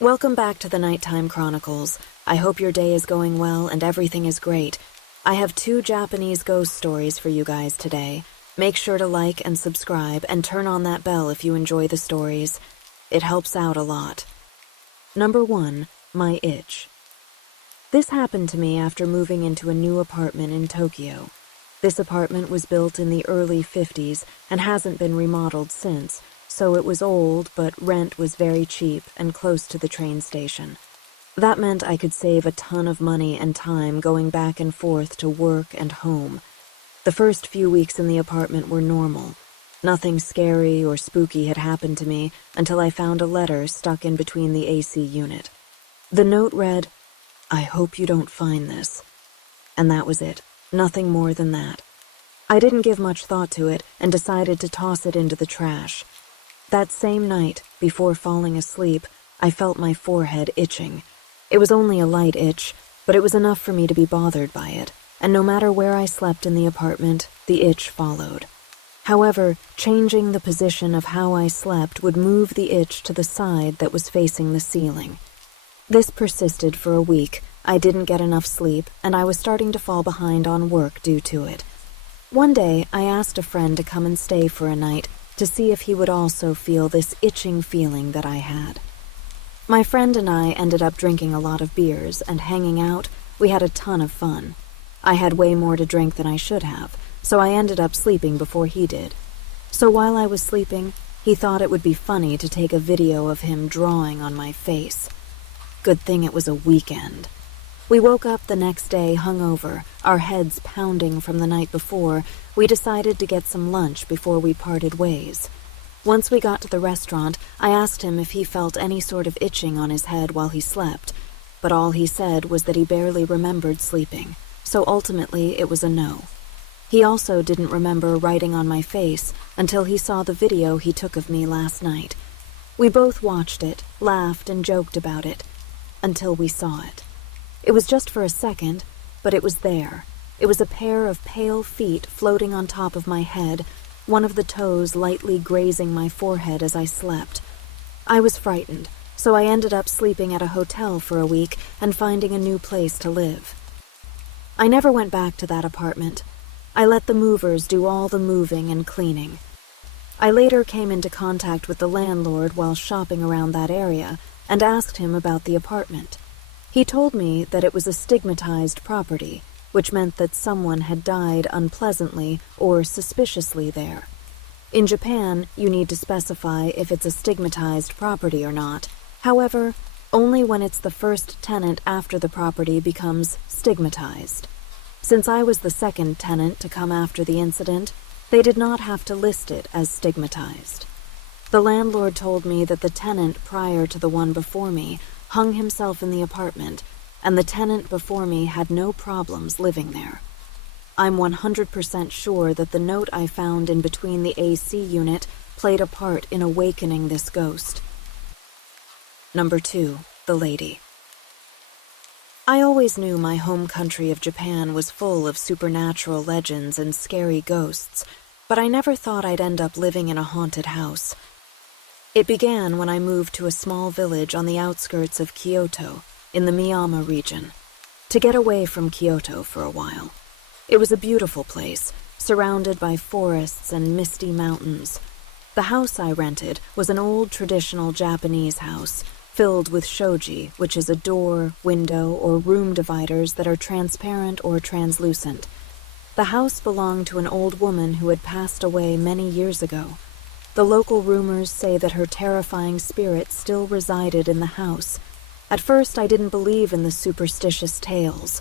Welcome back to the Nighttime Chronicles. I hope your day is going well and everything is great. I have 2 Japanese ghost stories for you guys today. Make sure to like and subscribe and turn on that bell if you enjoy the stories. It helps out a lot. Number 1, my itch. This happened to me after moving into a new apartment in Tokyo. This apartment was built in the early 50s and hasn't been remodeled since, so it was old, but rent was very cheap and close to the train station. That meant I could save a ton of money and time going back and forth to work and home. The first few weeks in the apartment were normal. Nothing scary or spooky had happened to me until I found a letter stuck in between the AC unit. The note read, "I hope you don't find this." And that was it. Nothing more than that. I didn't give much thought to it and decided to toss it into the trash. That same night, before falling asleep, I felt my forehead itching. It was only a light itch, but it was enough for me to be bothered by it, and no matter where I slept in the apartment, the itch followed. However, changing the position of how I slept would move the itch to the side that was facing the ceiling. This persisted for a week. I didn't get enough sleep, and I was starting to fall behind on work due to it. One day, I asked a friend to come and stay for a night to see if he would also feel this itching feeling that I had. My friend and I ended up drinking a lot of beers and hanging out. We had a ton of fun. I had way more to drink than I should have, so I ended up sleeping before he did. So while I was sleeping, he thought it would be funny to take a video of him drawing on my face. Good thing it was a weekend. We woke up the next day hungover, our heads pounding from the night before. We decided to get some lunch before we parted ways. Once we got to the restaurant, I asked him if he felt any sort of itching on his head while he slept, but all he said was that he barely remembered sleeping, so ultimately it was a no. He also didn't remember writing on my face until he saw the video he took of me last night. We both watched it, laughed, and joked about it, until we saw it. It was just for a second, but it was there. It was a pair of pale feet floating on top of my head, one of the toes lightly grazing my forehead as I slept. I was frightened, so I ended up sleeping at a hotel for a week and finding a new place to live. I never went back to that apartment. I let the movers do all the moving and cleaning. I later came into contact with the landlord while shopping around that area and asked him about the apartment. He told me that it was a stigmatized property, which meant that someone had died unpleasantly or suspiciously there. In Japan, you need to specify if it's a stigmatized property or not. However, only when it's the first tenant after the property becomes stigmatized. Since I was the second tenant to come after the incident, they did not have to list it as stigmatized. The landlord told me that the tenant prior to the one before me hung himself in the apartment, and the tenant before me had no problems living there. I'm 100% sure that the note I found in between the AC unit played a part in awakening this ghost. Number 2, the lady. I always knew my home country of Japan was full of supernatural legends and scary ghosts, but I never thought I'd end up living in a haunted house. It began when I moved to a small village on the outskirts of Kyoto, in the Miyama region, to get away from Kyoto for a while. It was a beautiful place, surrounded by forests and misty mountains. The house I rented was an old traditional Japanese house, filled with shoji, which is a door, window, or room dividers that are transparent or translucent. The house belonged to an old woman who had passed away many years ago. The local rumors say that her terrifying spirit still resided in the house. At first, I didn't believe in the superstitious tales.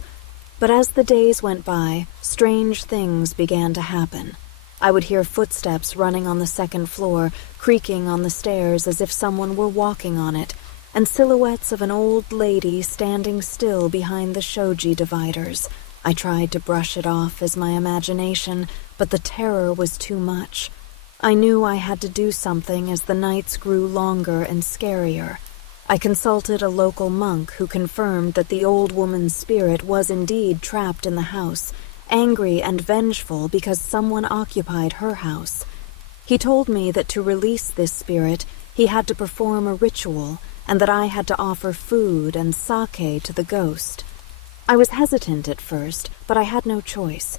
But as the days went by, strange things began to happen. I would hear footsteps running on the second floor, creaking on the stairs as if someone were walking on it, and silhouettes of an old lady standing still behind the shoji dividers. I tried to brush it off as my imagination, but the terror was too much. I knew I had to do something as the nights grew longer and scarier. I consulted a local monk who confirmed that the old woman's spirit was indeed trapped in the house, angry and vengeful because someone occupied her house. He told me that to release this spirit, he had to perform a ritual, and that I had to offer food and sake to the ghost. I was hesitant at first, but I had no choice.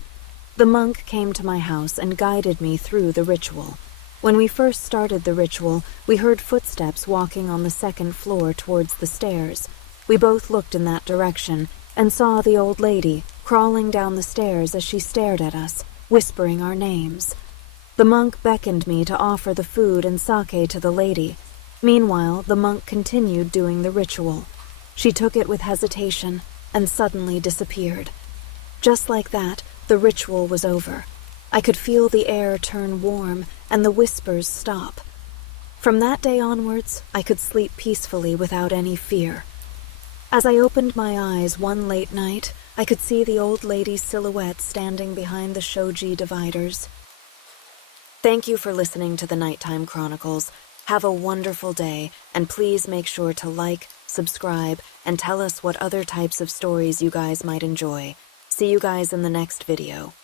The monk came to my house and guided me through the ritual. When we first started the ritual, we heard footsteps walking on the second floor towards the stairs. We both looked in that direction and saw the old lady crawling down the stairs as she stared at us, whispering our names. The monk beckoned me to offer the food and sake to the lady. Meanwhile, the monk continued doing the ritual. She took it with hesitation and suddenly disappeared. Just like that, the ritual was over. I could feel the air turn warm and the whispers stop. From that day onwards, I could sleep peacefully without any fear. As I opened my eyes one late night, I could see the old lady's silhouette standing behind the shoji dividers. Thank you for listening to the Nighttime Chronicles. Have a wonderful day, and please make sure to like, subscribe, and tell us what other types of stories you guys might enjoy. See you guys in the next video.